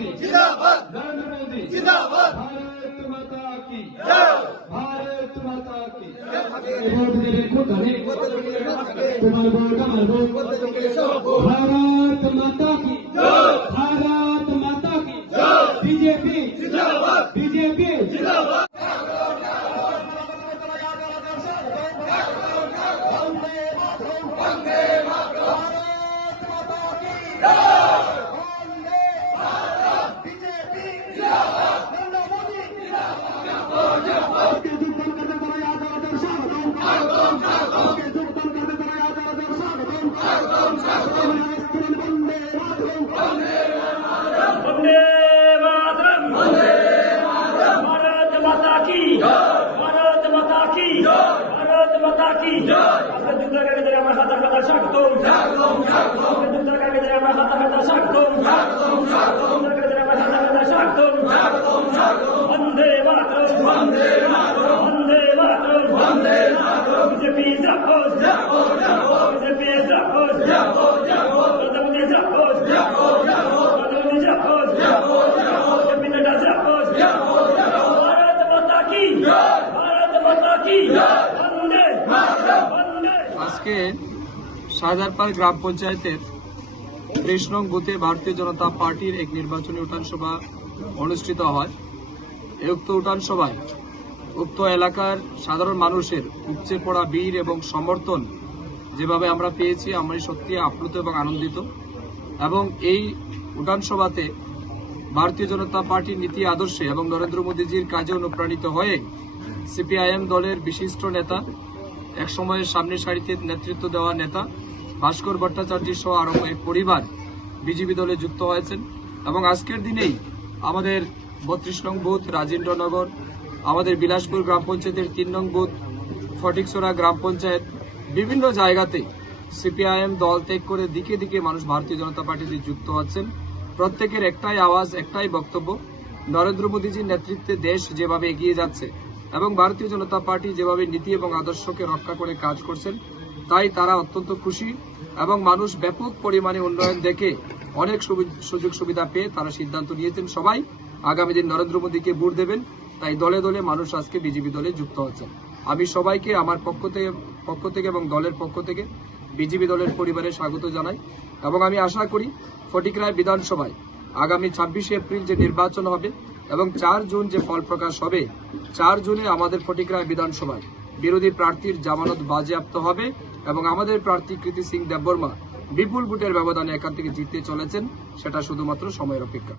मोदी जिंदाबाद, नरेंद्र मोदी जिंदाबाद, भारत माता की जय, भारत माता की जय। भारत माता की जय, भारत माता की जय। बीजेपी जिंदाबाद, बीजेपी जिंदाबाद। भारत माता की भारत माता की जुद्ध करके तेरे हमारे साथ हटा सकते जुद्ध करके तेरे हमारे साथ हटा सकते जुद्ध करके तेरे हमारे साथ हटा सकते वंदे मातरम, वंदे मातरम, वंदे मातरम, वंदे मातरम। बीजेपी जिंदाबाद, बीजेपी जिंदाबाद, प्रधानमंत्री जिंदाबाद, प्रधानमंत्री जिंदाबाद, बीजेपी नेता जिंदाबाद। भारत माता की भारत माता की वंदे मातरम, वंदे। আজকে শাহজাহানপাড় গ্রাম পঞ্চায়েতের ৩০ নং বুথে ভারতীয় জনতা পার্টির এক নির্বাচনী উঠান সভা অনুষ্ঠিত হয়। এই উক্ত উঠান সভায় উক্ত এলাকার সাধারণ মানুষের উপচে পড়া বীর এবং সমর্থন যেভাবে আমরা পেয়েছি, আমরা সত্যি আপ্লুত এবং আনন্দিত। এবং এই উঠান সভাতে ভারতীয় জনতা পার্টির নীতি আদর্শে এবং নরেন্দ্র মোদীজির কাজে অনুপ্রাণিত হয়ে সিপিআইএম দলের বিশিষ্ট নেতা, একসময়ের সামনের সারিতে নেতৃত্ব দেওয়া নেতা ভাস্কর ভট্টাচার্য সহ আরো এক পরিবার বিজেপি দলে যুক্ত হয়েছেন। এবং আজকের দিনেই আমাদের ৩২ নং বুথ রাজেন্দ্রনগর, আমাদের বিলাসপুর গ্রাম পঞ্চায়েতের ৩ নং বুথ ফটিকছড়া গ্রাম পঞ্চায়েত, বিভিন্ন জায়গাতে সিপিআইএম দল ত্যাগ করে দিকে দিকে মানুষ ভারতীয় জনতা পার্টিতে যুক্ত হচ্ছেন। প্রত্যেকের একটাই আওয়াজ, একটাই বক্তব্য, নরেন্দ্র মোদীজির নেতৃত্বে দেশ যেভাবে এগিয়ে যাচ্ছে এবং ভারতীয় জনতা পার্টি যেভাবে নীতি এবং আদর্শকে রক্ষা করে কাজ করছেন, তাই তারা অত্যন্ত খুশি এবং মানুষ ব্যাপক পরিমাণে উন্নয়ন দেখে অনেক সুযোগ সুবিধা পেয়ে তারা সিদ্ধান্ত নিয়েছেন সবাই আগামী দিন নরেন্দ্র মোদীকে ভোট দেবেন। তাই দলে দলে মানুষ আজকে বিজেপি দলে যুক্ত হচ্ছেন। আমি সবাইকে আমার পক্ষ থেকে এবং দলের পক্ষ থেকে বিজেপি দলের পরিবারে স্বাগত জানাই এবং আমি আশা করি ফটিকরায় বিধানসভায় আগামী ২৬শে এপ্রিল যে নির্বাচন হবে এবং ৪ জুন যে ফল প্রকাশ হবে, ৪ জুনে আমাদের ফটিকরায় বিধানসভায় বিরোধী প্রার্থীর জামানত বাজেয়াপ্ত হবে এবং আমাদের প্রার্থী কৃতি সিং দেববর্মা বিপুল ভোটের ব্যবধানে এখান থেকে জিততে চলেছেন। সেটা শুধুমাত্র সময়ের অপেক্ষা।